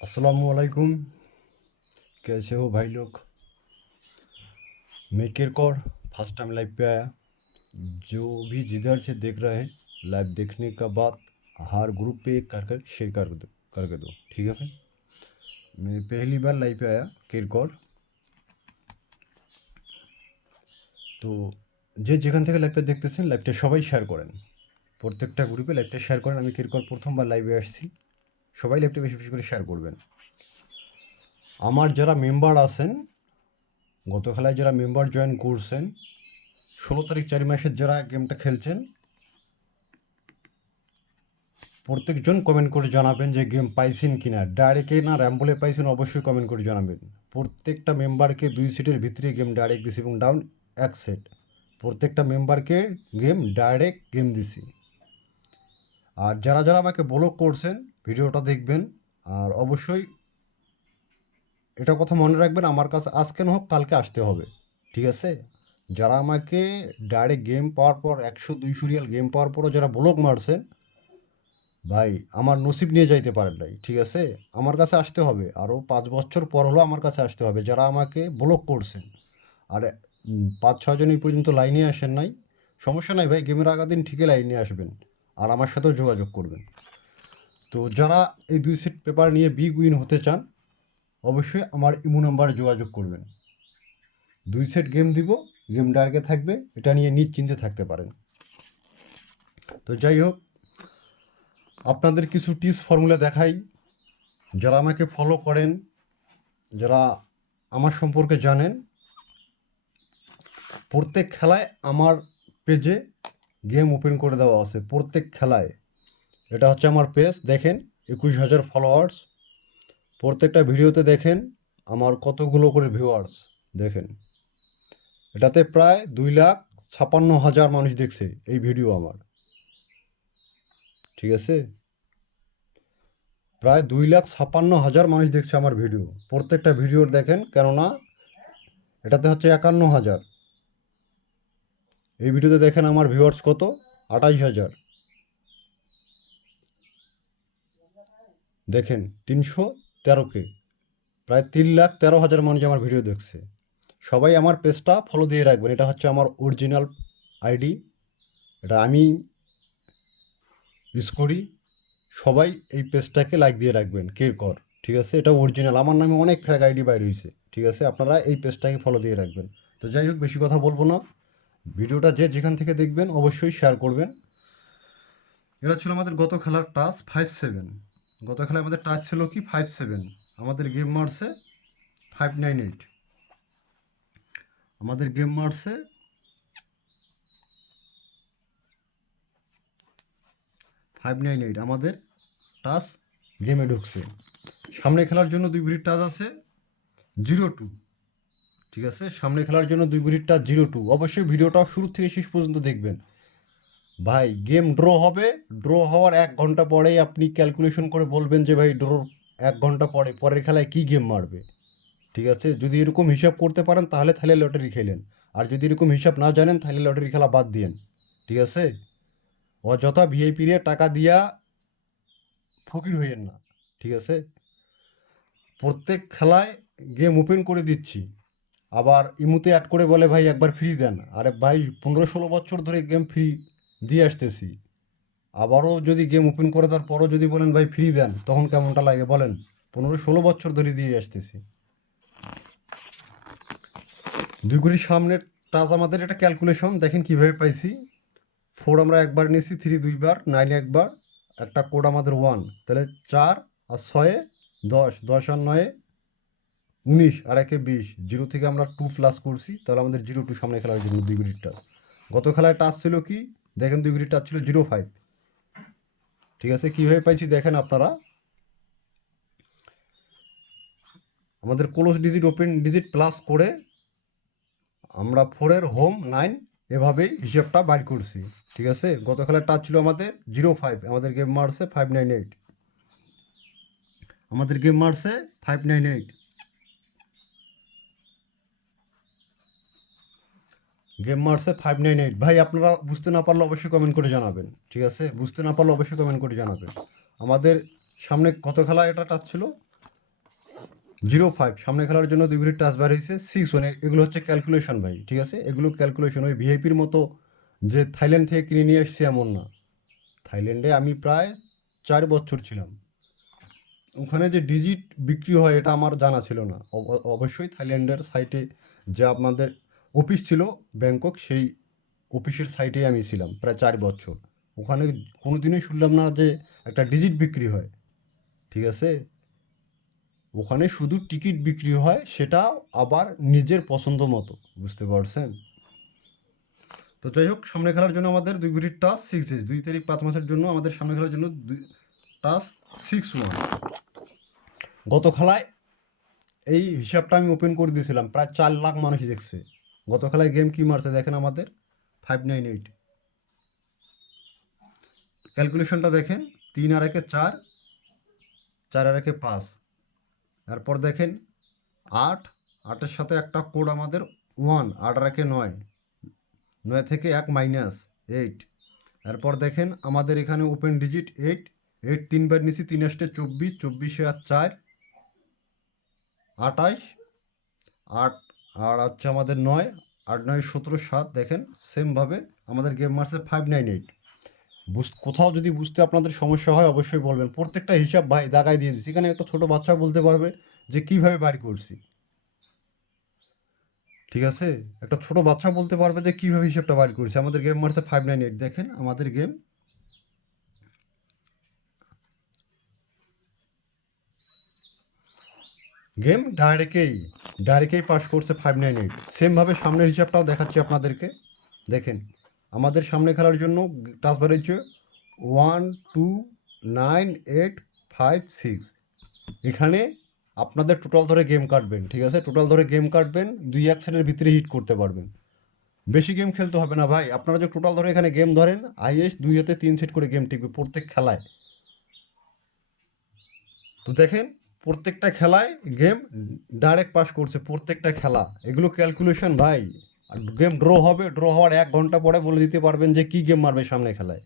अस्सलामुअलैकुम। कैसे हो भाई लोग। मैं किरकोर फर्स्ट टाइम लाइव पे आया। जो भी जिधर से देख रहे हैं, लाइव देखने का बाद हर ग्रुप पे एक कर शेयर करके दो, ठीक है भाई। मैं पहली बार लाइव पे आया किरकोर, তো যে যেখান থেকে লাইভটা দেখতেছেন লাইভটা সবাই শেয়ার করেন, প্রত্যেকটা গ্রুপে লাইভটা শেয়ার করেন। আমি কিরকর প্রথমবার লাইভে আসছি, সবাই লাইভটা বেশি বেশি করে শেয়ার করবেন। আমার যারা মেম্বার আছেন, গত খেলায় যারা মেম্বার জয়েন করছেন, 16 তারিখ 4 মাসের যারা গেমটা খেলছেন, প্রত্যেকজন কমেন্ট করে জানাবেন যে গেম পাইছেন কি না, ডাইরেক্টে না র্যাম্বলে পাইছেন, অবশ্যই কমেন্ট করে জানাবেন। প্রত্যেকটা মেম্বারকে 2 সেটের ভিতরে গেম ডাইরেক্ট দিছি এবং ডাউন 1 সেট। প্রত্যেকটা মেম্বারকে গেম ডাইরেক্ট গেম দিছি। আর যারা যারা আমাকে ব্লক করছেন ভিডিওটা দেখবেন। আর অবশ্যই এটা কথা মনে রাখবেন, আমার কাছে আজকে না হোক কালকে আসতে হবে, ঠিক আছে। যারা আমাকে ডাইরেক্ট গেম পাওয়ার পর 100-200 রিয়াল গেম পাওয়ার পরও যারা ব্লক মারছেন, ভাই আমার নসিব নিয়ে যাইতে পারেন নাই, ঠিক আছে। আমার কাছে আসতে হবে, আরও 5 বছর পর হলেও আমার কাছে আসতে হবে যারা আমাকে ব্লক করছেন। আর 5-6 জন এই পর্যন্ত লাইনে আসেন নাই, সমস্যা নাই ভাই, গেমের আগা দিন ঠিকই লাইনে আসবেন আর আমার সাথেও যোগাযোগ করবেন। তো যারা এই 2 সেট পেপার নিয়ে বিগ উইন হতে চান, অবশ্যই আমার ইমো নাম্বারে যোগাযোগ করবেন। 2 সেট গেম দিব, গেম ডার্গে থাকবে, এটা নিয়ে নিশ্চিন্তে থাকতে পারেন। তো যাই হোক, আপনাদের কিছু টিপস ফর্মুলা দেখাই। যারা আমাকে ফলো করেন, যারা আমার সম্পর্কে জানেন, প্রত্যেক খেলায় আমার পেজে গেম ওপেন করে দেওয়া আছে, প্রত্যেক খেলায়। এটা হচ্ছে আমার পেজ, দেখেন 21,000 ফলোয়ার্স। প্রত্যেকটা ভিডিওতে দেখেন আমার কতগুলো করে ভিউয়ার্স, দেখেন এটাতে প্রায় 2,56,000 মানুষ দেখছে এই ভিডিও আমার, ঠিক আছে। প্রায় 2,56,000 মানুষ দেখছে আমার ভিডিও। প্রত্যেকটা ভিডিওর দেখেন, কেননা এটাতে হচ্ছে 51,000। এই ভিডিওতে দেখেন আমার ভিউয়ার্স কত, 28,000। দেখেন 313K, প্রায় 3,13,000 মানুষ আমার ভিডিও দেখছে। সবাই আমার পেজটা ফলো দিয়ে রাখবেন, এটা হচ্ছে আমার অরিজিনাল আইডি, এটা আমি ইউজ করি। সবাই এই পেজটাকে লাইক দিয়ে রাখবেন, কিরকর, ঠিক আছে। এটা অরিজিনাল, আমার নামে অনেক ফেক আইডি বাইর হয়েছে, ঠিক আছে। আপনারা এই পেজটাকে ফলো দিয়ে রাখবেন। তো যাই হোক, বেশি কথা বলবো না, ভিডিওটা যে যেখান থেকে দেখবেন অবশ্যই শেয়ার করবেন। এটা ছিল আমাদের গত খেলার টাচ 5-7। গত খেলায় আমাদের টাচ ছিল কি 5-7, আমাদের গেম মারছে 598। আমাদের গেম মারছে 598, আমাদের টাচ গেমে ঢুকছে। সামনে খেলার জন্য 2 ঘড়ির টাচ আছে 0-2, ঠিক আছে। সামনে খেলার জন্য 2 ঘড়ির টাচ 0-2। অবশ্যই ভিডিওটা শুরু থেকে শেষ পর্যন্ত দেখবেন। ভাই গেম ড্র হবে, ড্র হওয়ার 1 ঘন্টা পরেই আপনি ক্যালকুলেশন করে বলবেন যে ভাই ড্র 1 ঘন্টা পরে পরের খেলায় কী গেম মারবে, ঠিক আছে। যদি এরকম হিসাব করতে পারেন তাহলে তাহলে লটারি খেলেন, আর যদি এরকম হিসাব না জানেন তাহলে লটারি খেলা বাদ দিয়েন, ঠিক আছে। অযথা ভিআইপি রে টাকা দিয়া ফকির হইয়েন না, ঠিক আছে। প্রত্যেক খেলায় গেম ওপেন করে দিচ্ছি, আবার ইমুতে অ্যাড করে বলে ভাই একবার ফ্রি দেন। আরে ভাই 15-16 বছর ধরে গেম ফ্রি দিয়ে আসতেছি, আবারও যদি গেম ওপেন করে দেওয়ার পরও যদি বলেন ভাই ফ্রি দেন, তখন কেমনটা লাগে বলেন। 15-16 বছর ধরে দিয়ে আসতেছি। 2 ঘড়ির সামনের টাচ আমাদের এটা ক্যালকুলেশন দেখেন কীভাবে পাইছি। 4 আমরা একবার নিয়েছি, 3 দুইবার, 9 একবার, একটা কোড আমাদের 1, তাহলে 4 আর 6 10, 10 আর 9 19, আর 1 20। 0 থেকে আমরা 2 প্লাস করছি, তাহলে আমাদের 0-2 সামনে খেলার জন্য 2 ঘড়ির টাচ। গত খেলায় টাচ ছিল কি দেখেন, 2 ঘড়ির টাচ ছিল 0-5, ঠিক আছে। কীভাবে পাইছি দেখেন আপনারা, আমাদের close digit open digit plus করে আমরা 4-এর হোম 9 এভাবেই হিসাবটা বাইর করছি, ঠিক আছে। গত খেলার টাচ ছিল আমাদের 0-5, আমাদের গেম মারছে 598, আমাদের গেম মারছে 598। গেম মারছে 598। ভাই আপনারা বুঝতে না পারলে অবশ্যই কমেন্ট করে জানাবেন, ঠিক আছে। বুঝতে না পারলে অবশ্যই কমেন্ট করে জানাবেন। আমাদের সামনে কত খেলা এটা টাচ ছিল 05 সামনে খেলার জন্য 2 ঘড়ির টাচ বার হয়েছে 61। এগুলো হচ্ছে ক্যালকুলেশন ভাই, ঠিক আছে? এগুলো ক্যালকুলেশন, ওই ভিআইপির মতো যে থাইল্যান্ড থেকে কিনে নিয়ে আসছি এমন না। থাইল্যান্ডে আমি প্রায় 4 বছর ছিলাম, ওখানে যে ডিজিট বিক্রি হয় এটা আমার জানা ছিল না। অবশ্যই থাইল্যান্ডের সাইটে যে আপনাদের অফিস ছিল ব্যাংকক, সেই অফিসের সাইটেই আমি ছিলাম প্রায় 4 বছর। ওখানে কোনো দিনই শুনলাম না যে একটা ডিজিট বিক্রি হয়, ঠিক আছে? ওখানে শুধু টিকিট বিক্রি হয়, সেটা আবার নিজের পছন্দ মতো, বুঝতে পারছেন? তো যাই হোক, সামনে খেলার জন্য আমাদের 2 ঘড়ির টাচ 6 2 তারিখ 5 মাসের জন্য আমাদের সামনে খেলার জন্য টাচ 61। গত খেলায় এই হিসাবটা আমি ওপেন করে দিয়েছিলাম, প্রায় 4 লাখ মানুষ দেখছে। গত খেলায় গেম কি মারছে দেখেন, আমাদের 598। ক্যালকুলেশনটা দেখেন, 3 আর 1 4, 4 আর 1 5। তারপর দেখেন 8, 8-এর সাথে একটা কোড আমাদের 1, 8 আর 1 9, 9 থেকে 1 মাইনাস 8। এরপর দেখেন আমাদের এখানে ওপেন ডিজিট 8, 8 3বার নিচে 3 আসতে 24, 24 আর 4 28, 8 আর হচ্ছে আমাদের 9, 8 9 17 7। দেখেন সেমভাবে আমাদের গেম মারছে 598। কোথাও যদি বুঝতে আপনাদের সমস্যা হয় অবশ্যই বলবেন। প্রত্যেকটা হিসাব ভাই দাগায় দিয়ে দিচ্ছি, এখানে একটা ছোটো বাচ্চা বলতে পারবে যে কীভাবে বাড়ি করছি, ঠিক আছে? একটা ছোট বাচ্চা বলতে পারবে যে কীভাবে হিসাবটা বাড়ি করছি। আমাদের গেম মারছে 598। দেখেন আমাদের গেম ডাইরেক্টেই পাস করছে 598। সেমভাবে সামনের হিসাবটাও দেখাচ্ছি আপনাদেরকে। দেখেন আমাদের সামনে খেলার জন্য টাচ বার হচ্ছে 1 2 9 8 5 6। এখানে আপনাদের টোটাল ধরে গেম কাটবেন, ঠিক আছে? টোটাল ধরে গেম কাটবেন, 2-1 সেটের ভিতরে হিট করতে পারবেন। বেশি গেম খেলতে হবে না ভাই, আপনারা যে টোটাল ধরে এখানে গেম ধরেন হাইয়েস্ট 2 থেকে 3 সেট করে গেম টিকবে প্রত্যেক খেলায়। তো দেখেন প্রত্যেকটা খেলায় গেম ডাইরেক্ট পাস করছে, প্রত্যেকটা খেলা। এগুলো ক্যালকুলেশন ভাই। আর গেম ড্র হবে, ড্র হওয়ার 1 ঘন্টা পরে বলে দিতে পারবেন যে কী গেম মারবে সামনে খেলায়।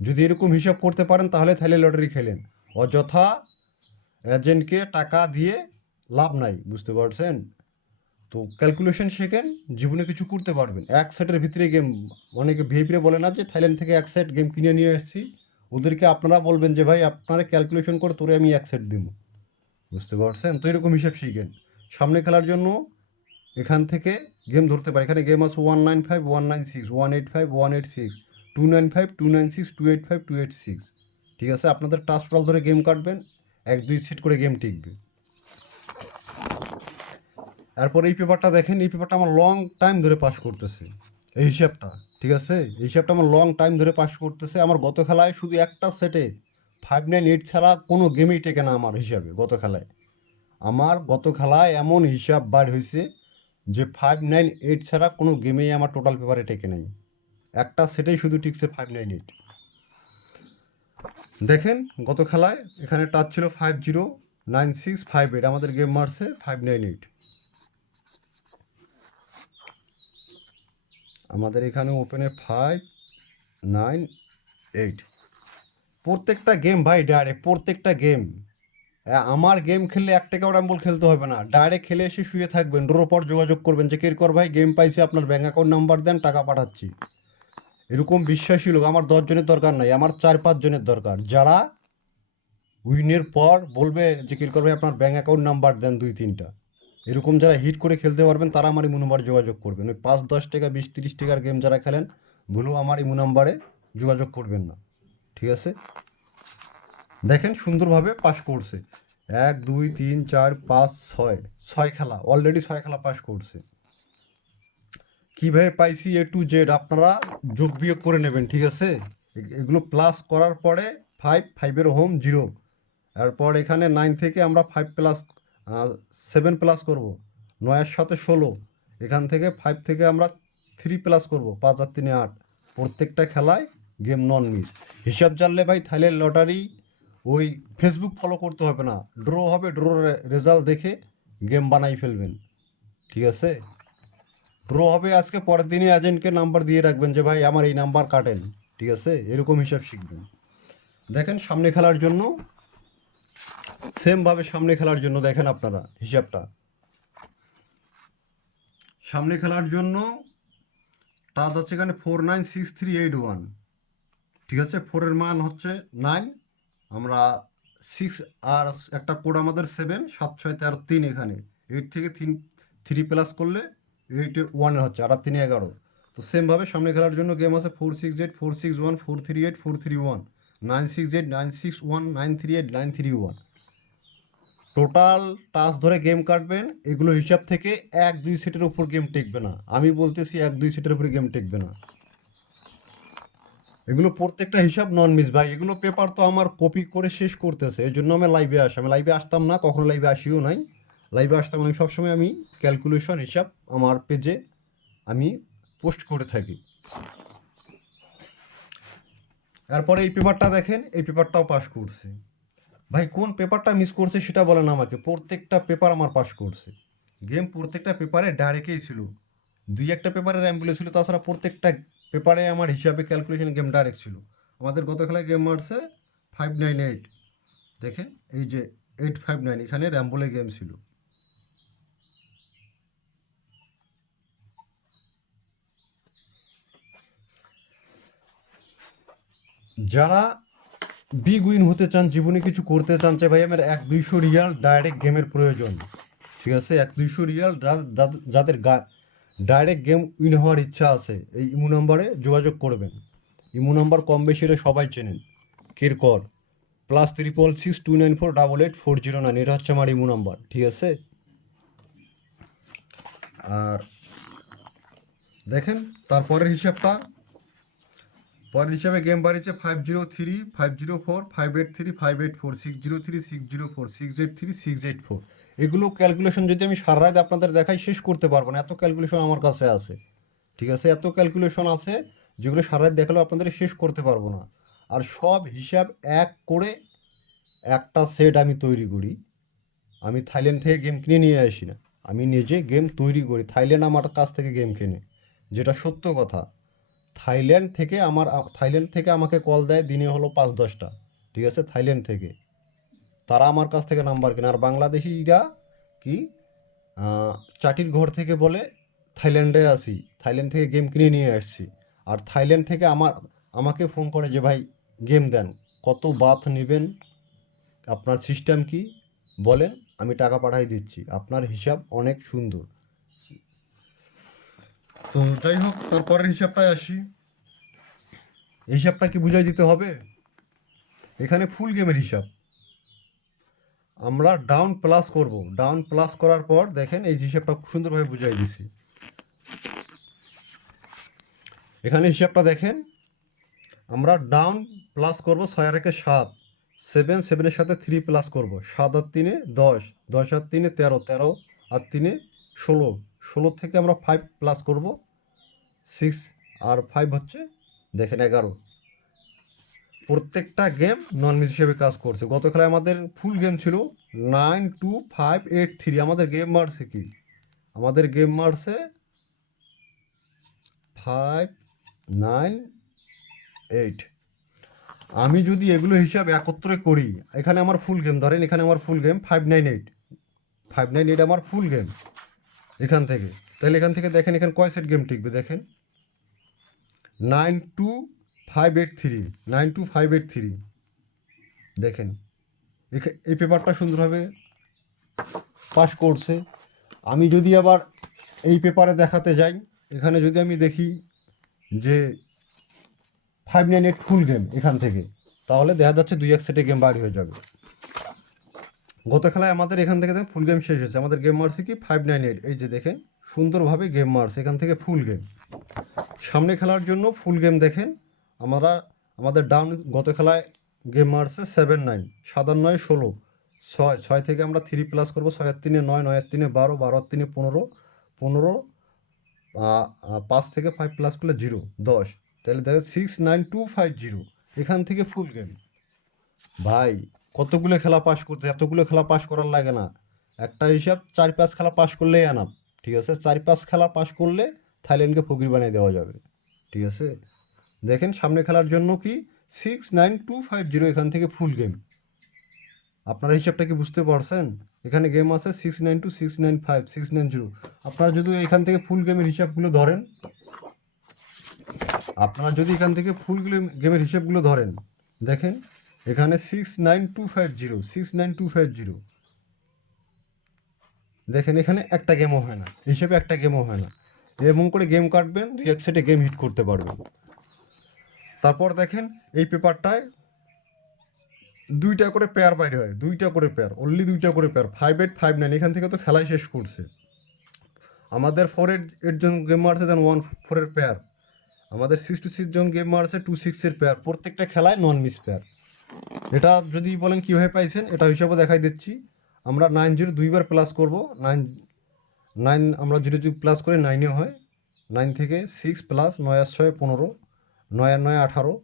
যদি এরকম হিসাব করতে পারেন তাহলে লটারি খেলেন। অযথা এজেন্টকে টাকা দিয়ে লাভ নাই, বুঝতে পারছেন? তো ক্যালকুলেশন শেখেন, জীবনে কিছু করতে পারবেন। 1 সেটের ভিতরে গেম, অনেকে ভিআইপিরে বলে না যে থাইল্যান্ড থেকে 1 সেট গেম কিনে নিয়ে এসেছি, ওদেরকে আপনারা বলবেন যে ভাই আপনারা ক্যালকুলেশন করে তোরে আমি 1 সেট দিব, বুঝতে পারছেন? তো এরকম হিসাব শিখেন সামনে খেলার জন্য। এখান থেকে গেম ধরতে পারে, এখানে গেম আছে 195 196 185 186 295 296 285 286, ঠিক আছে? আপনাদের টাচ টোটাল ধরে গেম কাটবেন, 1 2 সেট করে গেম টিকবে। এরপর এই পেপারটা দেখেন, এই পেপারটা আমার লং টাইম ধরে পাস করতেছে, এই হিসাবটা, ঠিক আছে? এই হিসাবটা আমার লং টাইম ধরে পাস করতেছে। আমার গত খেলায় শুধু একটা সেটে 598 ছাড়া কোনো গেমই টেকে না আমার হিসাবে। গত খেলায় এমন হিসাব বার হয়েছে যে 598 ছাড়া কোনো গেমেই আমার টোটাল পেপারে টেকে নাই, একটা সেটেই শুধু টিকছে 598। দেখেন গত খেলায় এখানে টাচ ছিল 509658, আমাদের গেম মারছে 598। আমাদের এখানে ওপেনে 598। প্রত্যেকটা গেম ভাই ডাইরেক্ট, প্রত্যেকটা গেম। আমার গেম খেললে 1 টাকাও রাম্বল খেলতে হবে না, ডাইরেক্ট খেলে এসে শুয়ে থাকবেন, ড্র পর যোগাযোগ করবেন যে কেরকর ভাই গেম পাইছি, আপনার ব্যাঙ্ক অ্যাকাউন্ট নাম্বার দেন, টাকা পাঠাচ্ছি। এরকম বিশ্বাসী লোক আমার 10 জনের দরকার নাই, আমার 4-5 জনের দরকার, যারা উইনের পর বলবে যে কিরকর ভাই আপনার ব্যাঙ্ক অ্যাকাউন্ট নাম্বার দেন 2-3টা। এরকম যারা হিট করে খেলতে পারবেন তারা আমার ইমো নাম্বারে যোগাযোগ করবেন। ওই 5-10 টাকা 20-30 টাকার গেম যারা খেলেন ভুলেও আমার ইমো নাম্বারে যোগাযোগ করবেন না, ঠিক আছে? দেখেন সুন্দরভাবে পাস করছে, 1 2 3 4 5 6, 6 খেলা অলরেডি, 6 খেলা পাস করছে। কীভাবে পাইছি A to Z আপনারা যোগ বিয়োগ করে নেবেন, ঠিক আছে? এগুলো প্লাস করার পরে 5-5-এর হোম 0। এরপর এখানে 9 থেকে আমরা 5 প্লাস 7 প্লাস করবো, 9-এর সাথে 16। এখান থেকে 5 থেকে আমরা 3 প্লাস করবো, 5 আর 3 8। প্রত্যেকটা খেলায় গেম নন মিস। হিসাব জানলে ভাই থাইল্যান্ড লটারি ওই ফেসবুক ফলো করতে হবে না, ড্র হবে, ড্রোর রেজাল্ট দেখে গেম বানাই ফেলবেন, ঠিক আছে? ড্র হবে আজকে, পরের দিনে এজেন্টকে নাম্বার দিয়ে রাখবেন যে ভাই আমার এই নাম্বার কাটেন, ঠিক আছে? এরকম হিসাব শিখবেন। দেখেন সামনে খেলার জন্য সেমভাবে সামনে খেলার জন্য দেখেন আপনারা হিসাবটা, সামনে খেলার জন্য টাচ আছে এখানে 496381, ঠিক আছে, ফোরের মান হচ্ছে 9, আমরা 6 আর একটা কোড আমাদের 7, 7 6 13 3, এখানে 8 থেকে 3 প্লাস করলে 8 1 হচ্ছে, আর 3 11। তো সেমভাবে সামনে খেলার জন্য গেম আছে 468 461 438 431, 968 961 938 931। টোটাল টাচ ধরে গেম কাটবেন, এগুলো হিসাব থেকে 1 2 সেটের উপর গেম টেকবে না, আমি বলতেছি 1 2 সেটের উপরে গেম টেকবে না। এগুলো প্রত্যেকটা হিসাব নন মিস ভাই, এগুলো পেপার তো আমার কপি করে শেষ করতেছে, এই জন্য আমি লাইভে আসি, আমি লাইভে আসতাম না, কখনো লাইভে আসিও নাই, লাইভে আসতাম আমি সবসময়, আমি ক্যালকুলেশন হিসাব আমার পেজে আমি পোস্ট করে থাকি। এরপরে এই পেপারটা দেখেন, এই পেপারটাও পাস করছে। ভাই কোন পেপারটা মিস করছে সেটা বলেন আমাকে, প্রত্যেকটা পেপার আমার পাস করছে। গেম প্রত্যেকটা পেপারে ডাইরেক্টেই ছিল, 2 একটা পেপারে অ্যাম্বুলেন্স ছিল, তাছাড়া প্রত্যেকটা পেপারে আমার হিসাবে ক্যালকুলেশন গেম ডাইরেক্ট ছিল। আমাদের গত খেলায় গেম মারছে 598, দেখেন এই যে 859, এখানে র্যাম্বলে গেম ছিল। যারা বিগ উইন হতে চান, জীবনে কিছু করতে চান, যে ভাই আমার 1 200 রিয়াল ডাইরেক্ট গেমের প্রয়োজন, ঠিক আছে, 1 200 রিয়াল যাদের ডাইরেক্ট গেম উইন হওয়ার ইচ্ছা আছে, এই ইমো নাম্বারে যোগাযোগ করবেন। ইমো নাম্বার কম বেশি রে সবাই চেনেন, কেরকর +36629488409, এটা হচ্ছে আমার ইমো নাম্বার, ঠিক আছে। আর দেখেন তারপরের হিসাবটা, পরের হিসাবে গেম বাড়িছে 503 504 583 584 603 604 683 684। এগুলো ক্যালকুলেশন যদি আমি সারা রাত আপনাদের দেখাই শেষ করতে পারবো না, এত ক্যালকুলেশন আমার কাছে আছে, ঠিক আছে, এত ক্যালকুলেশন আছে যেগুলো সারা রাত দেখালেও আপনাদের শেষ করতে পারবো না। আর সব হিসাব এক করে একটা সেট আমি তৈরি করি, আমি থাইল্যান্ড থেকে গেম কিনে নিয়ে আসি না, আমি নিজে গেম তৈরি করি, থাইল্যান্ড আমার কাছ থেকে গেম কেনে, যেটা সত্য কথা। থাইল্যান্ড থেকে আমাকে কল দেয় দিনে হলো 5 10টা, ঠিক আছে, থাইল্যান্ড থেকে তারা আমার কাছ থেকে নাম্বার কেনে। আর বাংলাদেশিরা কি চাটির ঘর থেকে বলে থাইল্যান্ডে আসি, থাইল্যান্ড থেকে গেম কিনে নিয়ে আসছি, আর থাইল্যান্ড থেকে আমাকে ফোন করে যে ভাই গেম দেন, কত বাথ নেবেন, আপনার সিস্টেম কি বলেন, আমি টাকা পাঠাই দিচ্ছি, আপনার হিসাব অনেক সুন্দর। তো যাই হোক, তারপরের হিসাবটায় আসি, এই হিসাবটা কি বুঝাই দিতে হবে, এখানে ফুল গেমের হিসাব, আমরা ডাউন প্লাস করব, ডাউন প্লাস করার পর দেখেন এই হিসাবটা খুব সুন্দরভাবে বুঝাই দিছি। এখানে হিসাবটা দেখেন, আমরা ডাউন প্লাস করব 6 আর 1 7, 7 7-এর সাথে 3 প্লাস করব, 7 আর 3 10, 10 আর 3 13, 13 আর 3 16, 16 থেকে আমরা 5 প্লাস করব, 6 আর 5 হচ্ছে দেখেন 11। প্রত্যেকটা গেম নন মিস হিসেবে কাজ করছে। গত খেলায় আমাদের ফুল গেম ছিল 92583, আমাদের গেম মারছে কি, আমাদের গেম মারছে 598। আমি যদি এগুলো হিসাব একত্রে করি, এখানে আমার ফুল গেম ধরেন, এখানে আমার ফুল গেম 598 আমার ফুল গেম এখান থেকে, তাহলে এখান থেকে দেখেন এখানে কয় সেট গেম টিকবে, দেখেন 92583 92583, দেখেন এই পেপারটা সুন্দরভাবে পাস করছে। আমি যদি আবার এই পেপারে দেখাতে যাই, এখানে যদি আমি দেখি যে 598 ফুল গেম এখান থেকে, তাহলে দেখা যাচ্ছে 2-1 সেটে গেম বাড়ি হয়ে যাবে। গত খেলায় আমাদের এখান থেকে ফুল গেম শেষ হয়েছে, আমাদের গেম মারছে কি 598, এই যে দেখেন সুন্দরভাবে গেম মারছে এখান থেকে ফুল গেম। সামনে খেলার জন্য ফুল গেম দেখেন, আমাদের ডাউন গত খেলায় গেম মারছে 7 9, 7 আর 9 16, 6 6 থেকে আমরা 3 প্লাস করবো, 6 আর 3 9, 9 আর 3 12, 12 আর 3 15, 15 5 থেকে 5 প্লাস করলে 0 10, তাহলে দেখেন 69250, এখান থেকে ফুল গেম। ভাই কতগুলো খেলা পাস করতে, এতগুলো খেলা পাস করার লাগে না, একটা হিসাব 4-5 খেলা পাস করলেই আনাম, ঠিক আছে, 4-5 খেলা পাস করলে থাইল্যান্ডকে ফকির বানিয়ে দেওয়া যাবে, ঠিক আছে। দেখেন সামনে খেলার জন্য কি 69250, এখান থেকে ফুল গেম। আপনারা হিসাবটা কি বুঝতে পারছেন? এখানে গেম আছে 692, 695, 690। আপনারা যদি এখান থেকে ফুল গেমের হিসাবগুলো ধরেন, গেমের হিসাবগুলো ধরেন, দেখেন এখানে 69250, 69250। দেখেন এখানে একটা গেমও হয় না, হিসেবে একটা গেমও হয় না। এমন করে গেম কাটবেন, দুই এক সেটে গেম হিট করতে পারবেন। তারপর দেখেন এই পেপারটায় দুইটা করে পেয়ার বাইরে হয়, দুইটা করে পেয়ার, অনলি দুইটা করে পেয়ার, 5-8, 5-9। এখান থেকে তো খেলাই শেষ করছে। আমাদের 4-8 জন গেম মারছে, দেন 1-4 পেয়ার। আমাদের 6-6 জন গেম মারছে 2-6 পেয়ার। প্রত্যেকটা খেলায় নন মিস পেয়ার। এটা যদি বলেন কীভাবে পাইছেন, এটা হিসাবে দেখাই দিচ্ছি। আমরা 9-0 দুইবার প্লাস করবো। 9 আমরা 0 যদি প্লাস করে 9-এ হয়। 9 থেকে 6 প্লাস 9 আর 6 15, 9 আর 9 18।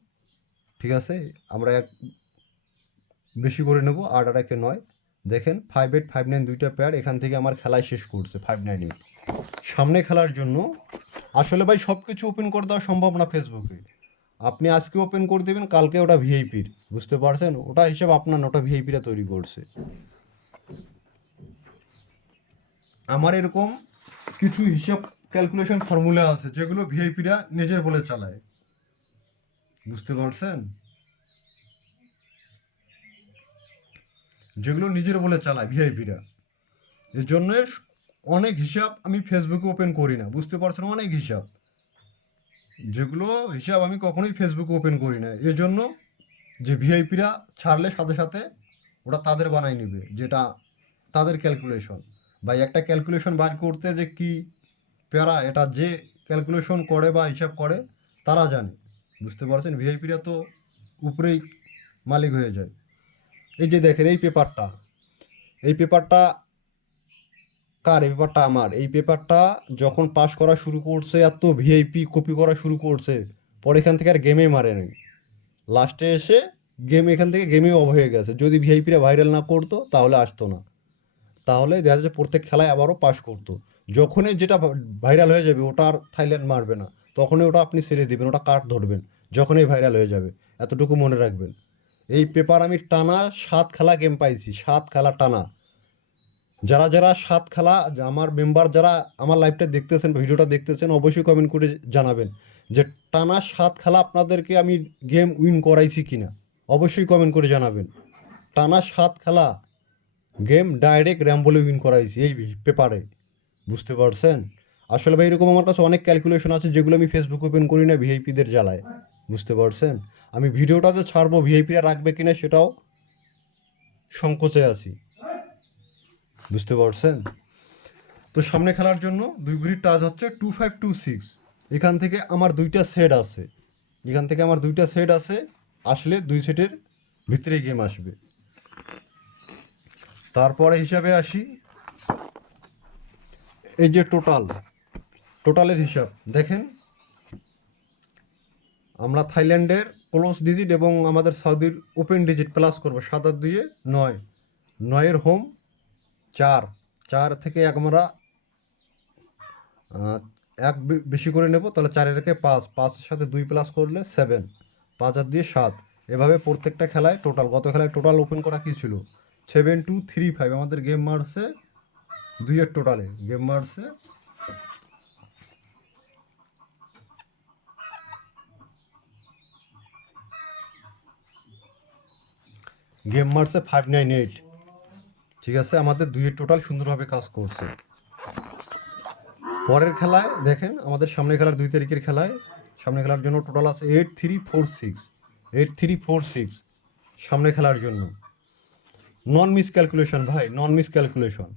ঠিক আছে, আমরা এক বেশি করে নেব, 8 আর 1 9। দেখেন 5-8, 5-9 দুইটা পেয়ার। এখান থেকে আমার খেলায় শেষ করছে 5-9। সামনে খেলার জন্য আসলে ভাই সব কিছু ওপেন করে দেওয়া সম্ভব না ফেসবুকে। আপনি আজকে ওপেন করে দেবেন, কালকে ওটা ভিআইপির, বুঝতে পারছেন? ওটা হিসাব আপনার না, ওটা ভিআইপিরা তৈরি করছে। আমার এরকম কিছু হিসাব ক্যালকুলেশন ফর্মুলা আছে যেগুলো ভিআইপিরা নিজের বলে চালায়, বুঝতে পারছেন? যেগুলো নিজের বলে চালায় ভিআইপিরা। এর জন্য অনেক হিসাব আমি ফেসবুকে ওপেন করি না, বুঝতে পারছেন? অনেক হিসাব, যেগুলো হিসাব আমি কখনোই ফেসবুকে ওপেন করি না। এর জন্য যে ভিআইপিরা ছাড়লে সাথে সাথে ওরা তাদের বানাই নেবে, যেটা তাদের ক্যালকুলেশন। বা একটা ক্যালকুলেশন বার করতে যে কি প্যারা, এটা যে ক্যালকুলেশন করে বা হিসাব করে তারা জানে, বুঝতে পারছেন? ভিআইপিরা তো উপরেই মালিক হয়ে যায়। এই যে দেখেন এই পেপারটা কার? এই পেপারটা আমার। এই পেপারটা যখন পাস করা শুরু করছে, এত ভিআইপি কপি করা শুরু করছে, পরে এখান থেকে আর গেমে মারে নাই। লাস্টে এসে এখান থেকে গেমে অফ হয়ে গেছে। যদি ভিআইপিরা ভাইরাল না করতো তাহলে আসতো না, তাহলে দেখা যাচ্ছে প্রত্যেক খেলায় আবারও পাস করতো। যখনই যেটা ভাইরাল হয়ে যাবে ওটা আর থাইল্যান্ড মারবে না, তখনই ওটা আপনি ছেড়ে দেবেন, ওটা কাট ধরবেন যখনই ভাইরাল হয়ে যাবে। এতটুকু মনে রাখবেন। এই পেপার আমি টানা 7 খেলা গেম পাইছি, 7 খেলা টানা। যারা যারা 7 খেলা, আমার মেম্বার যারা আমার লাইভটা দেখতেছেন, ভিডিওটা দেখতেছেন, অবশ্যই কমেন্ট করে জানাবেন যে টানা 7 খেলা আপনাদেরকে আমি গেম উইন করাইছি কিনা। অবশ্যই কমেন্ট করে জানাবেন। টানা 7 খেলা গেম ডাইরেক্ট র্যাম্বলে উইন করাইছি এই পেপারে, বুঝতে পারছেন? আসলে ভাই এরকম আমার কাছে অনেক ক্যালকুলেশন আছে যেগুলো আমি ফেসবুক ওপেন করি না, ভিআইপিদের জ্বালায়, বুঝতে পারছেন? আমি ভিডিওটা যে ছাড়বো ভিআইপিরা রাখবে কিনা সেটাও সংকোচে আছি, বুঝতে পারছেন? তো সামনে খেলার জন্য 2 ঘড়ির টাচ হচ্ছে 2526। এখান থেকে আমার দুইটা সেট আছে। আসলে 2 সেটের ভিতরে গেম আসবে। তারপরে হিসাবে আসি, এই যে টোটালের হিসাব দেখেন। আমরা থাইল্যান্ডের ক্লোজ ডিজিট এবং আমাদের সৌদির ওপেন ডিজিট প্লাস করবো। 7 আর 2 9, 9-এর হোম 4, 4 থেকে আমরা এক বেশি করে নেব, তাহলে 4-এর একে 5, 5-এর সাথে 2 প্লাস করলে 7, 5 আর 2 7। এভাবে প্রত্যেকটা খেলায় গত খেলায় টোটাল ওপেন করা কী ছিল? 7235। আমাদের গেম মারছে 2-এর টোটালে গেম মারছে গেম মারছে 598। ঠিক আছে, আমাদের 2-এর টোটাল সুন্দরভাবে কাজ করছে। পরের খেলায় দেখেন, আমাদের সামনে খেলার 2 তারিখের খেলায়, সামনে খেলার জন্য টোটাল আছে 8346, 8346 সামনে খেলার জন্য। নন মিস ক্যালকুলেশন ভাই, নন মিস ক্যালকুলেশন।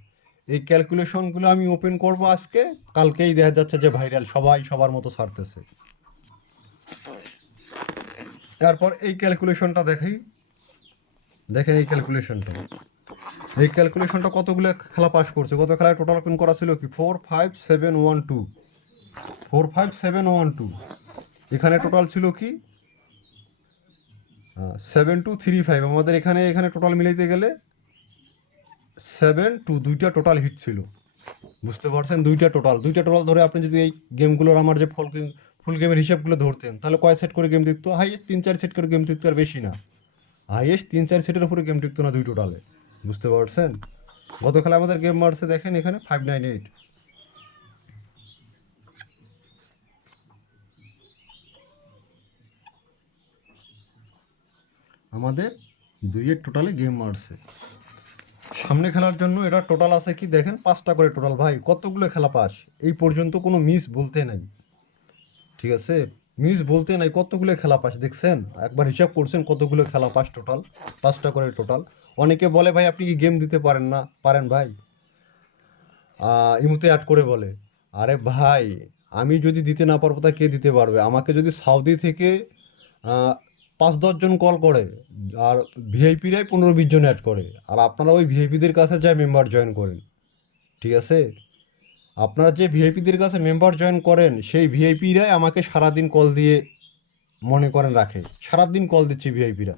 এই ক্যালকুলেশনগুলো আমি ওপেন করব আজকে, কালকেই দেখা যাচ্ছে যে ভাইরাল, সবাই সবার মতো ছাড়তেছে। তারপর এই ক্যালকুলেশনটা দেখেন এই ক্যালকুলেশনটা কতগুলো খেলা পাস করছে। কত খেলায় টোটাল ওপেন করা ছিল কি? 45712, 45712। এখানে টোটাল ছিল কি? 7235। আমাদের এখানে টোটাল মিলাইতে গেলে 72, দুইটা টোটাল হিট ছিল, বুঝতে পারছেন? দুইটা টোটাল ধরে আপনি যদি এই গেমগুলোর আমার যে ফুল গেমের হিসাবগুলো ধরতেন, তাহলে কয় সেট করে গেম দেখতো? হাই 3-4 সেট করে গেম দেখতো, আর বেশি না। হাইয়েস্ট 3-4 সেটের উপরে গেম টিকতো না দুই টোটালে, বুঝতে পারছেন। গত খেলায় আমাদের গেম মারছে দেখেন এখানে 598। আমাদের দুইয়ের টোটালে গেম মারছে। সামনে খেলার জন্য এটা টোটাল আছে কি দেখেন 5টা করে টোটাল। ভাই কতগুলো খেলা পাস, এই পর্যন্ত কোনো মিস বলতে নাই, ঠিক আছে, মিস বলতে নাই, কতগুলো খেলা পাস দেখছেন, একবার হিসাব করছেন কতগুলো খেলা পাস টোটাল, 5টা করে টোটাল। অনেকে বলে ভাই আপনি কি গেম দিতে পারেন না, পারেন ভাই, ইমুতে অ্যাড করে বলে। আরে ভাই আমি যদি দিতে না পারবো তা কে দিতে পারবে? আমাকে যদি সাউদি থেকে 5-10 জন কল করে, আর ভিআইপিরাই 15-20 জন অ্যাড করে, আর আপনারা ওই ভিআইপিদের কাছে যায় মেম্বার জয়েন করেন, ঠিক আছে, আপনারা যে ভিআইপিদের কাছে মেম্বার জয়েন করেন সেই ভিআইপিরাই আমাকে সারাদিন কল দিয়ে মনে করেন রাখে, সারাদিন কল দিচ্ছে ভিআইপিরা,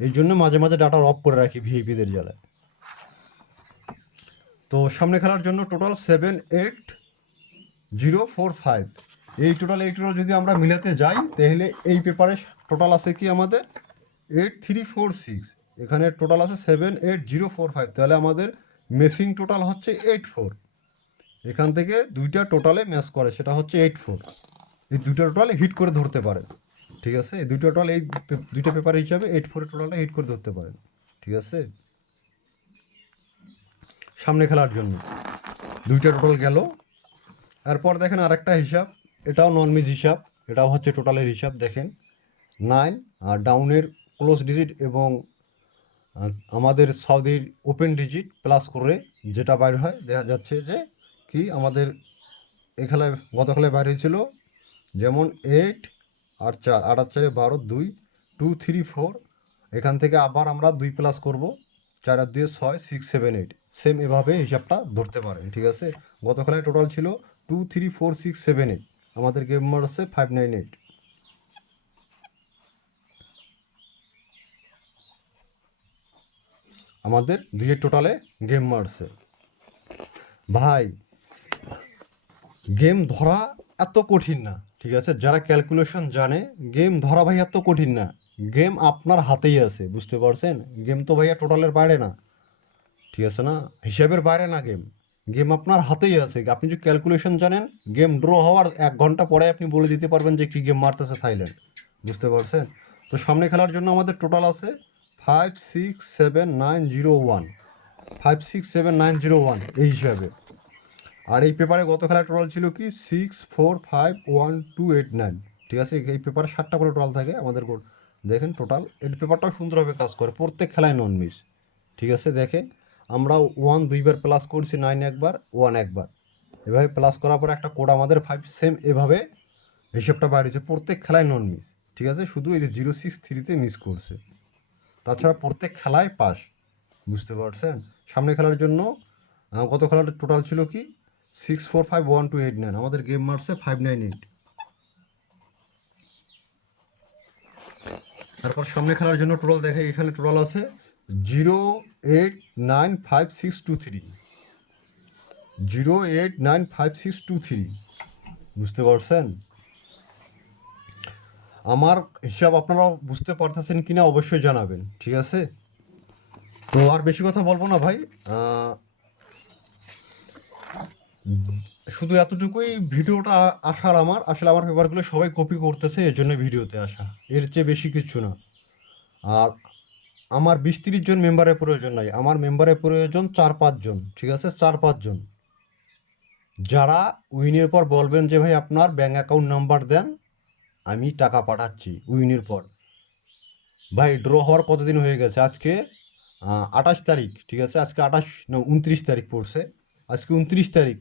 এই জন্য মাঝে মাঝে ডাটা অফ করে রাখি ভিআইপিদের জ্বালায়। তো সামনে খেলার জন্য টোটাল 78045, এই টোটাল যদি আমরা মিলাতে যাই তাহলে এই পেপারে টোটাল আছে কি আমাদের 8346, এখানে টোটাল আছে 78045, তাহলে আমাদের মেসিং টোটাল হচ্ছে 84। এখান থেকে দুইটা টোটালে ম্যাচ করে, সেটা হচ্ছে 84, এই দুইটা টোটালে হিট করে ধরতে পারেন, ঠিক আছে, এই দুইটা টোটাল এই দুইটা পেপার হিসাবে 84 টোটালটা হিট করে ধরতে পারেন, ঠিক আছে। সামনে খেলার জন্য দুইটা টোটাল গেল। এরপর দেখেন আরেকটা হিসাব, এটাও নন মিস হিসাব, এটাও হচ্ছে টোটালের হিসাব। দেখেন 9 আর ডাউনের ক্লোজ ডিজিট এবং আমাদের সাউদির ওপেন ডিজিট প্লাস করে যেটা বাইর হয়, দেখা যাচ্ছে যে কি আমাদের এ খেলায় গত খেলায় বাইর হয়েছিল যেমন 8 আর 4, 8 আর 4 12, 2 2 3 4, এখান থেকে আবার আমরা 2 প্লাস করব, 4 আর 2 6 6 7 8, সেম এভাবে হিসাবটা ধরতে পারেন, ঠিক আছে। গত খেলায় টোটাল ছিল 2 3 4 6 7 8, আমাদের গেম মারছে 598। আমাদের দুইয়ের টোটালে গেম মারছে। ভাই গেম ধরা এত কঠিন না, ঠিক আছে, যারা ক্যালকুলেশন জানে গেম ধরা ভাই এত কঠিন না, গেম আপনার হাতেই আছে, বুঝতে পারছেন। গেম তো ভাইয়া টোটালের বাইরে না, ঠিক আছে না, হিসাবের বাইরে না, গেম গেম আপনার হাতেই আছে। আপনি যদি ক্যালকুলেশন জানেন গেম ড্র হওয়ার 1 ঘন্টা পরে আপনি বলে দিতে পারবেন যে কী গেম মারতেছে থাইল্যান্ড, বুঝতে পারছেন। তো সামনে খেলার জন্য আমাদের টোটাল আছে 567901, 567901 এই হিসাবে। আর এই পেপারে গত খেলার টোটাল ছিল কি 64511289, ঠিক আছে, এই পেপারে 7টা করে টোটাল থাকে আমাদের। দেখেন টোটাল এই পেপারটাও সুন্দরভাবে কাজ করে, প্রত্যেক খেলায় নন মিস, ঠিক আছে। দেখেন আমরা 1 2বার প্লাস করছি, 9 একবার, 1 একবার, এভাবে প্লাস করার পর একটা কোড আমাদের 5, সেম এভাবে হিসেবটা বাড়িয়েছে, প্রত্যেক খেলায় নন মিস, ঠিক আছে, শুধু এই যে 063-তে মিস করছে, তাছাড়া প্রত্যেক খেলায় পাস, বুঝতে পারছেন। সামনে খেলার জন্য গত খেলাটা টোটাল ছিল কি 64511289, আমাদের গেম মারছে 598। তারপর সামনে খেলার জন্য টোটাল দেখে এখানে টোটাল আছে 0895623, 0895623, বুঝতে পারছেন। আমার হিসাব আপনারা বুঝতে পারতেছেন কিনা অবশ্যই জানাবেন, ঠিক আছে। তো আর বেশি কথা বলবো না ভাই, শুধু এতটুকুই ভিডিওটা আসার আমার, আসলে আমার পেপারগুলো সবাই কপি করতেছে, এর জন্য ভিডিওতে আসা, এর চেয়ে বেশি কিছু না। আর আমার 20-30 জন মেম্বারের প্রয়োজন নাই, আমার মেম্বারের প্রয়োজন 4-5 জন, ঠিক আছে, 4-5 জন, যারা উইনের পর বলবেন যে ভাই আপনার ব্যাঙ্ক অ্যাকাউন্ট নাম্বার দেন, আমি টাকা পাঠাচ্ছি উইনের পর। ভাই ড্র হওয়ার কতদিন হয়ে গেছে, আজকে 28 তারিখ, ঠিক আছে, আজকে 29 তারিখ পড়ছে, আজকে 29 তারিখ,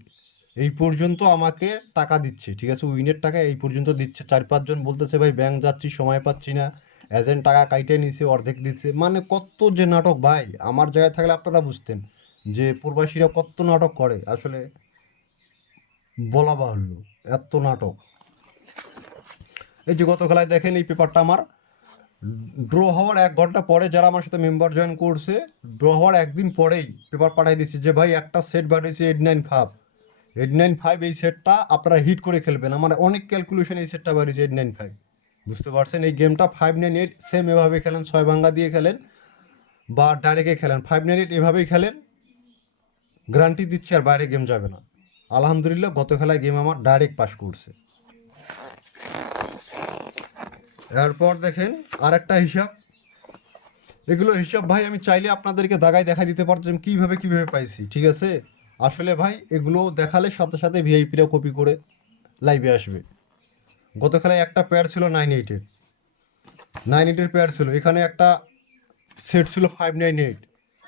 এই পর্যন্ত আমাকে টাকা দিচ্ছে, ঠিক আছে, উইনের টাকা এই পর্যন্ত দিচ্ছে। 4-5 জন বলতেছে ভাই ব্যাংক যাচ্ছি সময় পাচ্ছি না, এজেন্ট টাকা কাইটে নিছে, অর্ধেক দিচ্ছে, মানে কত যে নাটক ভাই। আমার জায়গায় থাকলে আপনারা বুঝতেন যে প্রবাসীরা কত নাটক করে, আসলে বলা বাহুল্য, এত নাটক। এই যে গত খেলায় দেখেন এই পেপারটা আমার ড্র হওয়ার 1 ঘন্টা পরে, যারা আমার সাথে মেম্বার জয়েন করছে ড্র হওয়ার একদিন পরেই পেপার পাঠিয়ে দিচ্ছে যে ভাই একটা সেট বাড়িয়েছে 895, এই সেটটা আপনারা হিট করে খেলবেন। আমার অনেক ক্যালকুলেশন এই সেটটা বাড়িয়েছে 895, বুঝতে পারছেন? এই গেমটা 598 সেম এভাবে খেলেন, 6 ভাঙ্গা দিয়ে খেলেন বা ডাইরেক্টে খেলেন, 598 এভাবেই খেলেন, গ্যারান্টি দিচ্ছি আর বাইরে গেম যাবে না। আলহামদুলিল্লাহ গত খেলায় গেম আমার ডাইরেক্ট পাস করছে। এরপর দেখেন আরেকটা হিসাব, এগুলো হিসাব ভাই আমি চাইলে আপনাদেরকে দাগায় দেখা দিতে পারতাম কীভাবে কীভাবে পাইছি, ঠিক আছে? আসলে ভাই এগুলো দেখালে সাথে সাথে ভিআইপিরা কপি করে লাইভে আসবে। গত খেলায় একটা পেয়ার ছিল 98-এর, 98-এর পেয়ার ছিল, এখানে একটা সেট ছিল 598।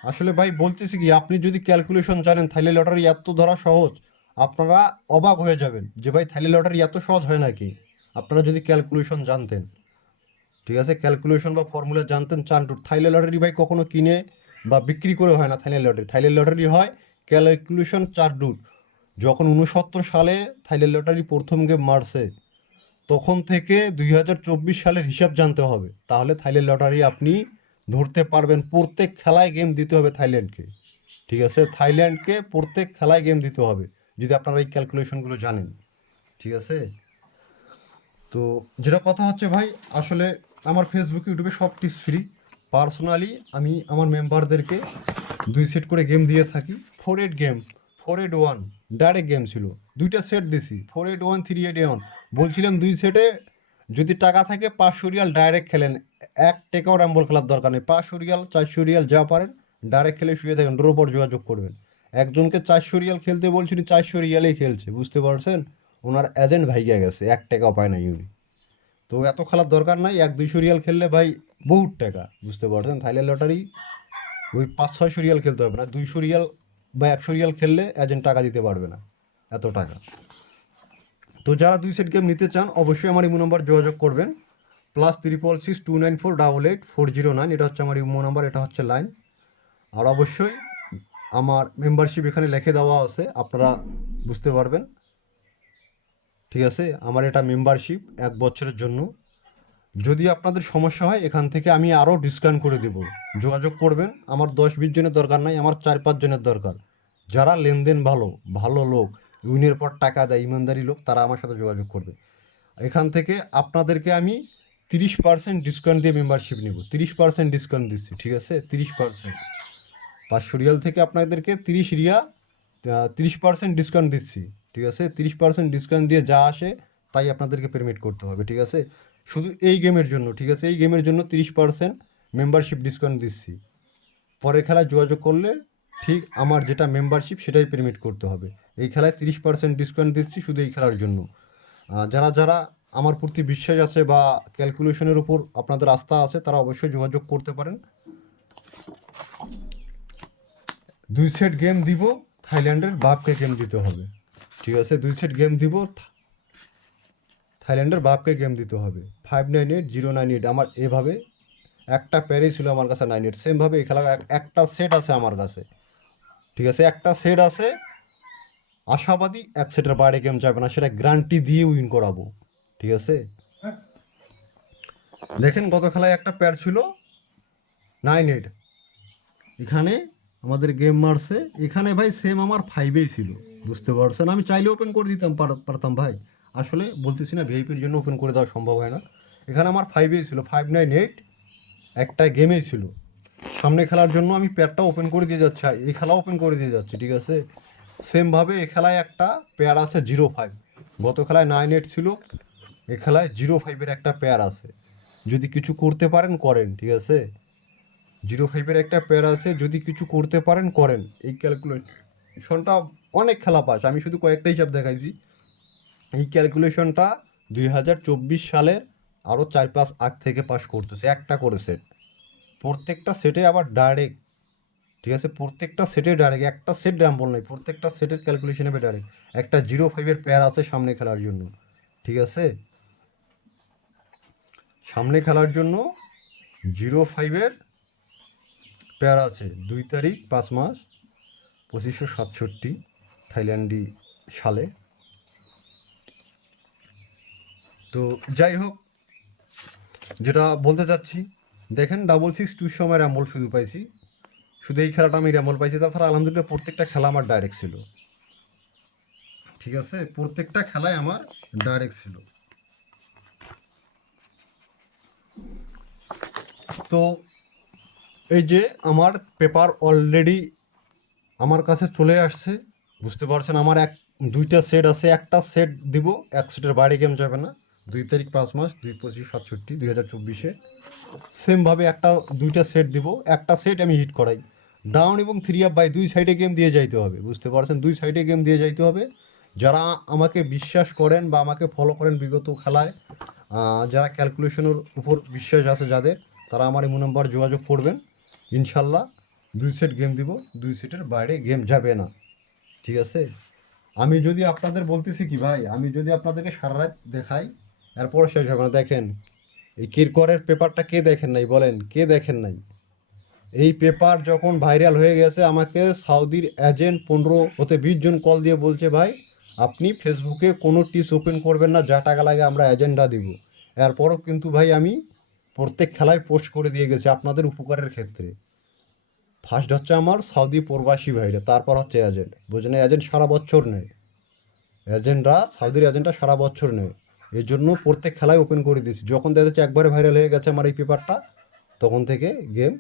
আসলে ভাই বলতেছি কি, আপনি যদি ক্যালকুলেশন জানেন থাইল্যান্ড লটারি এত ধরা সহজ, আপনারা অবাক হয়ে যাবেন যে ভাই থাইল্যান্ড লটারি এত সহজ হয় নাকি, আপনারা যদি ক্যালকুলেশন জানতেন, ঠিক আছে? ক্যালকুলেশন বা ফর্মুলা জানতেন চান্টুর। থাইল্যান্ড লটারি ভাই কখনো কিনে বা বিক্রি করে হয় না থাইল্যান্ড লটারি, থাইল্যান্ড লটারি হয় ক্যালকুলেশন চার্টুর। যখন 69 সালে থাইল্যান্ড লটারি প্রথম গেম মারছে, তখন থেকে 2024 সালের হিসাব জানতে হবে, তাহলে থাইল্যান্ড লটারি আপনি ধরতে পারবেন। প্রত্যেক খেলায় গেম দিতে হবে থাইল্যান্ডকে, ঠিক আছে? থাইল্যান্ডকে প্রত্যেক খেলায় গেম দিতে হবে যদি আপনারা এই ক্যালকুলেশনগুলো জানেন, ঠিক আছে? তো যেটা কথা হচ্ছে ভাই, আসলে আমার ফেসবুক ইউটিউবে সব টিপস ফ্রি। পার্সোনালি আমি আমার মেম্বারদেরকে 2 সেট করে গেম দিয়ে থাকি। 4-8 গেম, 4-8-1 ডাইরেক্ট গেম ছিল, 2টা সেট দিছি, 4-8-1 3-8-1। বলছিলাম 2 সেটে যদি টাকা থাকে 500 রিয়াল ডাইরেক্ট খেলেন, 1 টাকাও র্যাম্বল খেলার দরকার নেই। 500 রিয়াল 400 রিয়াল যা পারেন ডাইরেক্ট খেলে শুয়ে থাকেন, ড্রোর উপর যোগাযোগ করবেন। একজনকে 400 রিয়াল খেলতে বলছিল, 400 রিয়ালেই খেলছে, বুঝতে পারছেন? ওনার এজেন্ট ভাইগা গেছে, 1 টাকাও পায় না ইউনি। তো এত খেলার দরকার নাই, 100-200 রিয়াল খেললে ভাই বহুত টাকা, বুঝতে পারছেন? থাইল্যান্ড লটারি ওই 500-600 রিয়াল খেলতে হবে না, 200 রিয়াল বা 100 রিয়াল খেললে এজেন্ট টাকা দিতে পারবে না, এত টাকা। তো যারা 2 সেট গেম নিতে চান অবশ্যই আমার ইমো নাম্বার যোগাযোগ করবেন, +66629488409। এটা হচ্ছে আমার ইমো নাম্বার, এটা হচ্ছে লাইন। আর অবশ্যই আমার মেম্বারশিপ এখানে লিখে দেওয়া আছে, আপনারা বুঝতে পারবেন, ঠিক আছে? আমার এটা মেম্বারশিপ 1 বছরের জন্য। যদি আপনাদের সমস্যা হয় এখান থেকে আমি আরও ডিসকাউন্ট করে দেব, যোগাযোগ করবেন। আমার 10-20 জনের দরকার নাই, আমার 4-5 জনের দরকার, যারা লেনদেন ভালো, ভালো লোক, উইনের পর টাকা দেয়, ইমানদারি লোক, তারা আমার সাথে যোগাযোগ করবে। এখান থেকে আপনাদেরকে আমি 30% ডিসকাউন্ট দিয়ে মেম্বারশিপ নিব, 30% ডিসকাউন্ট দিচ্ছি, ঠিক আছে? 30%, 500 রিয়াল থেকে আপনাদেরকে 30% ডিসকাউন্ট দিচ্ছি, ঠিক আছে? 30% ডিসকাউন্ট দিয়ে যা আসে তাই আপনাদেরকে পেমেন্ট করতে হবে, ঠিক আছে? শুধু এই গেমের জন্য, ঠিক আছে? এই গেমের জন্য 30% মেম্বারশিপ ডিসকাউন্ট দিচ্ছি। পরের খেলায় যোগাযোগ করলে ঠিক আমার যেটা মেম্বারশিপ সেটাই পেমেন্ট করতে হবে। এই খেলায় 30% ডিসকাউন্ট দিচ্ছি শুধু এই খেলার জন্য। যারা যারা আমার প্রতি বিশ্বাস আছে বা ক্যালকুলেশনের উপর আপনাদের আস্থা আছে, তারা অবশ্যই যোগাযোগ করতে পারেন। 2 সেট গেম দিব, থাইল্যান্ডের বাপকে গেম দিতে হবে, ঠিক আছে? 2 সেট গেম দিব, থাইল্যান্ডের বাপকে গেম দিতে হবে। 598098 আমার এভাবে একটা প্যারেই ছিল আমার কাছে 98, সেমভাবে এই খেলা একটা সেট আছে আমার কাছে, ঠিক আছে? একটা সেট আছে, আশাবাদী 1 সেটের বাইরে গেম যাবে না, সেটা গ্যারান্টি দিয়ে উইন করাবো, ঠিক আছে? দেখেন গত খেলায় একটা প্যার ছিল 98, এখানে আমাদের গেম মারছে, এখানে ভাই সেম আমার 5-এই ছিল, বুঝতে পারছেন? আমি চাইলে ওপেন করে দিতাম পারতাম ভাই, আসলে বলতেছি না ভিআইপির জন্য ওপেন করে দেওয়া সম্ভব হয় না। এখানে আমার 5-এই ছিল, 598 একটা গেমেই ছিল। সামনে খেলার জন্য আমি প্যাডটা ওপেন করে দিয়ে যাচ্ছি, এই খেলা ওপেন করে দিয়ে যাচ্ছি, ঠিক আছে? সেমভাবে এ খেলায় একটা পেয়ার আছে 05, গত খেলায় 98 ছিল, এ খেলায় 05-এর একটা পেয়ার আছে। যদি কিছু করতে পারেন করেন, ঠিক আছে? 05-এর একটা পেয়ার আছে, যদি কিছু করতে পারেন করেন। এই ক্যালকুলেশনটা অনেক খেলা পাস, আমি শুধু কয়েকটা হিসাব দেখাইছি। এই ক্যালকুলেশনটা 2024 সালের আরও 4-5 আগ থেকে পাস করতেছে, একটা করে সেট, প্রত্যেকটা সেটে আবার ডাইরেক্ট, ঠিক আছে? প্রত্যেকটা সেটে ডাইরেক্ট, একটা সেট র্যাম্বল নেই, প্রত্যেকটা সেটের ক্যালকুলেশন হবে ডাইরেক্ট। একটা 05-এর পেয়ার আছে সামনে খেলার জন্য, ঠিক আছে? সামনে খেলার জন্য 05-এর পেয়ার আছে, 2 তারিখ 5 মাস 2567 থাইল্যান্ডি সালে। তো যাই হোক, যেটা বলতে চাচ্ছি, দেখেন 662 সময় র্যাম্বল শুধু পাইছি, শুধু এই খেলাটা আমি র্যাম্বল পাইছি, তাছাড়া আলহামদুলিল্লাহ প্রত্যেকটা খেলা আমার ডাইরেক্ট ছিল, ঠিক আছে? প্রত্যেকটা খেলায় আমার ডাইরেক্ট ছিল। তো এই যে আমার পেপার অলরেডি আমার কাছে চলে আসছে, বুঝতে পারছেন। আমার দুইটা সেট আছে, একটা সেট দিব, এক সেটের বাইরে গেম যাবে না। 2 তারিখ 5 মাস 2/25/67/2024 সেমভাবে দুইটা সেট দিব, একটা সেট আমি হিট করাই। ডাউন এবং 3 আপ বাই দুই সাইডে গেম দিয়ে যাইতে হবে, বুঝতে পারছেন, দুই সাইডে গেম দিয়ে যাইতে হবে। যারা আমাকে বিশ্বাস করেন বা আমাকে ফলো করেন বিগত খেলায়, যারা ক্যালকুলেশনের উপর বিশ্বাস আছে যাদের, তারা আমার ইমো নাম্বার যোগাযোগ করবেন। ইনশাল্লাহ 2 সেট গেম দিব, 2 সেটের বাইরে গেম যাবে না, ঠিক আছে। আমি যদি আপনাদের বলতেছি কি ভাই, আমি যদি আপনাদেরকে সারা রাত দেখাই, এরপর শেষ হবে না। দেখেন এই কিরকরের পেপারটা কে দেখেন নাই বলেন, কে দেখেন নাই? এই পেপার যখন ভাইরাল হয়ে গেছে, আমাকে সাউদির এজেন্ট 15 হতে 20 জন কল দিয়ে বলছে, ভাই আপনি ফেসবুকে কোনো টিস ওপেন করবেন না, যা টাকা লাগে আমরা এজেন্টরা দিব। এরপরও কিন্তু ভাই আমি প্রত্যেক খেলায় পোস্ট করে দিয়ে গেছি আপনাদের উপকারের ক্ষেত্রে। ফার্স্ট হচ্ছে আমার সাউদি প্রবাসী ভাইরা, তারপর হচ্ছে এজেন্ট, বুঝলেন। এজেন্ট সারা বছর নেয়, এজেন্টরা সাউদির এজেন্টরা সারা বছর নেয়। এই জন্য প্রত্যেক খেলায় ওপেন করে দিয়েছি। যখন দেখা যাচ্ছে একবারে ভাইরাল হয়ে গেছে আমার এই পেপারটা, তখন থেকে গেম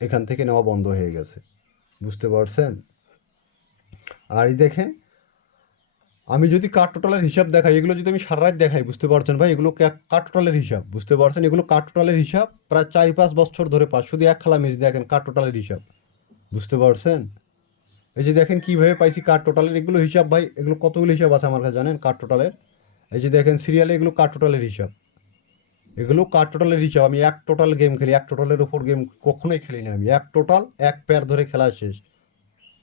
এখান থেকে নেওয়া বন্ধ হয়ে গেছে, বুঝতে পারছেন। আর এই দেখেন, আমি যদি কার টোটালের হিসাব দেখাই, এগুলো যদি আমি সারা রাত দেখাই, বুঝতে পারছেন ভাই, এগুলো কার টোটালের হিসাব, বুঝতে পারছেন। এগুলো কার টোটালের হিসাব প্রায় 4-5 বছর ধরে পাস, শুধু এক খেলা মিস দেখেন কার টোটালের হিসাব, বুঝতে পারছেন। এই যে দেখেন কীভাবে পাইছি কার টোটালের এগুলো হিসাব, ভাই এগুলো কতগুলো হিসাব আছে আমার কাছে জানেন কার টোটালের? এই যে দেখেন সিরিয়ালে এগুলো কার টোটালের হিসাব, এগুলো কার টোটালের হিসাব। আমি এক টোটাল গেম খেলি, এক টোটালের ওপর গেম কখনোই খেলি না। আমি এক টোটাল এক পেয়ার ধরে খেলা শেষ।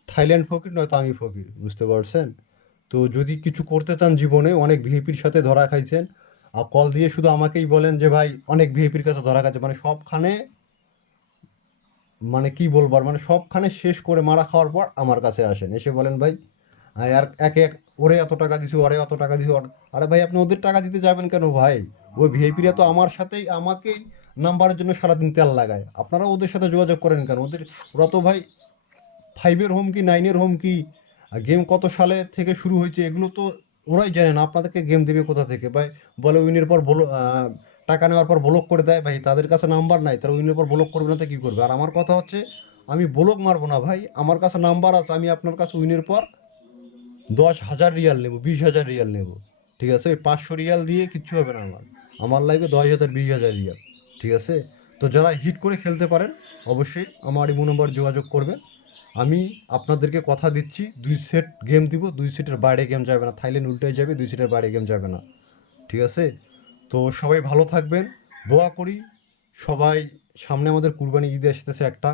থাইল্যান্ড ফকির নয়তো আমি ফকির, বুঝতে পারছেন। তো যদি কিছু করতে চান জীবনে, অনেক ভিআইপির সাথে ধরা খাইছেন, আর কল দিয়ে শুধু আমাকেই বলেন যে ভাই অনেক ভিআইপির কাছে ধরা খাইছে, মানে সবখানে, মানে কি বলবার, মানে সবখানে শেষ করে মারা খাওয়ার পর আমার কাছে আসেন, এসে বলেন ভাই আর একে এক ওরে এত টাকা দিছি, ওরে এত টাকা দিছি। আরে ভাই আপনি ওদের টাকা দিতে যাবেন কেন ভাই? ওই ভিআইপিরা তো আমার সাথেই আমাকেই নাম্বারের জন্য সারাদিন তেল লাগায়, আপনারা ওদের সাথে যোগাযোগ করেন কেন? ওরা তো ভাই 5-এর হোম কি 9-এর হোম কি, গেম কত সালে থেকে শুরু হয়েছে এগুলো তো ওরাই জানে না। আপনাদেরকে গেম দেবে কোথা থেকে ভাই? বলে উইনের পর বলো, টাকা নেওয়ার পর ব্লক করে দেয়। ভাই তাদের কাছে নাম্বার নাই, তারা উইনের পর ব্লক করবে না তো কী করবে? আর আমার কথা হচ্ছে, আমি ব্লক মারবো না ভাই, আমার কাছে নাম্বার আছে, আমি আপনার কাছে উইনের পর 10,000 রিয়াল নেব, 20,000 রিয়াল নেব, ঠিক আছে। ওই 500 রিয়াল দিয়ে কিচ্ছু হবে না আমার, আমার লাগবে 10,000 20,000 রিয়াল, ঠিক আছে। তো যারা হিট করে খেলতে পারেন অবশ্যই আমার ইমো নম্বর যোগাযোগ করবেন। আমি আপনাদেরকে কথা দিচ্ছি 2 সেট গেম দিব, 2 সেটের বাইরে গেম যাবে না। থাইল্যান্ড উল্টে যাবে, 2 সেটের বাইরে গেম যাবে না, ঠিক আছে। তো সবাই ভালো থাকবেন, দোয়া করি সবাই। সামনে আমাদের কুরবানি ঈদ আসতেছে একটা,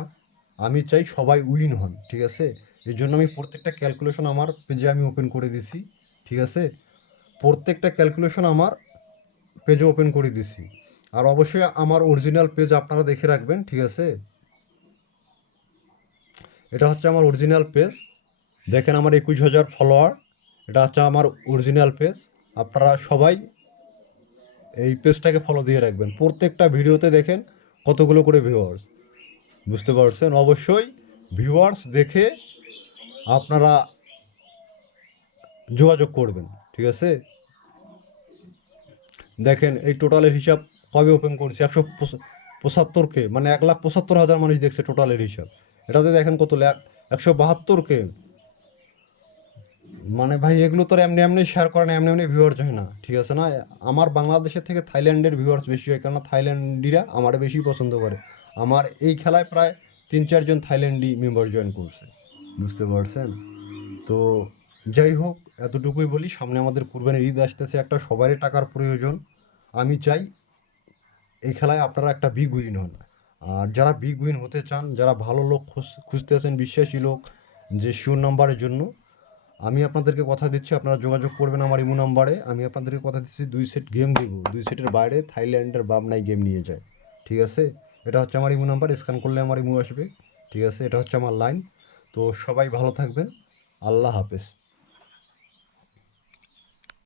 আমি চাই সবাই উইন হন, ঠিক আছে। এই জন্য আমি প্রত্যেকটা ক্যালকুলেশন আমার পেজে আমি ওপেন করে দিছি, ঠিক আছে। প্রত্যেকটা ক্যালকুলেশন আমার পেজে ওপেন করে দিছি। আর অবশ্যই আমার অরিজিনাল পেজ আপনারা দেখে রাখবেন, ঠিক আছে। এটা হচ্ছে আমার অরিজিনাল পেজ, দেখেন আমার 21,000 ফলোয়ার, এটা হচ্ছে আমার অরিজিনাল পেজ। আপনারা সবাই এই পেজটাকে ফলো দিয়ে রাখবেন। প্রত্যেকটা ভিডিওতে দেখেন কতগুলো করে ভিউয়ার্স, বুঝতে পারছেন। অবশ্যই ভিউয়ার্স দেখে আপনারা যোগাযোগ করবেন, ঠিক আছে। দেখেন এই টোটালের হিসাব কবে ওপেন করছি, 175K, মানে 1,75,000 মানুষ দেখছে টোটালের হিসাব। এটাতে দেখেন কত 172K, মানে ভাই এগুলো তো এমনি এমনি শেয়ার করে না, এমনি এমনি ভিউয়ার্স হয় না, ঠিক আছে না। আমার বাংলাদেশের থেকে থাইল্যান্ডের ভিউয়ার্স বেশি হয়, কেননা থাইল্যান্ডিরা আমার বেশি পছন্দ করে। আমার এই খেলায় প্রায় 3-4 জন থাইল্যান্ডি মেম্বার জয়েন করছে, বুঝতে পারছেন। তো যাই হোক, এতটুকুই বলি, সামনে আমাদের কুরবানির ঈদ আসতেছে, একটা সবারই টাকার প্রয়োজন। আমি চাই এই খেলায় আপনারা একটা বিগ উইন হন। আর যারা বিগ উইন হতে চান, যারা ভালো লোক খুঁজতে আছেন, বিশ্বাসী লোক, যে শিওর নাম্বারের জন্য, আমি আপনাদেরকে কথা দিচ্ছি আপনারা যোগাযোগ করবেন আমার ইমো নাম্বারে। আমি আপনাদেরকে কথা দিচ্ছি 2 সেট গেম দেবো, 2 সেটের বাইরে থাইল্যান্ডের বাবনাই গেম নিয়ে যায়, ঠিক আছে। এটা হচ্ছে আমার ইমো নাম্বার, স্ক্যান করলে আমার ইমো আসবে, ঠিক আছে। এটা হচ্ছে আমার লাইন। তো সবাই ভালো থাকবেন, আল্লাহ হাফেজ।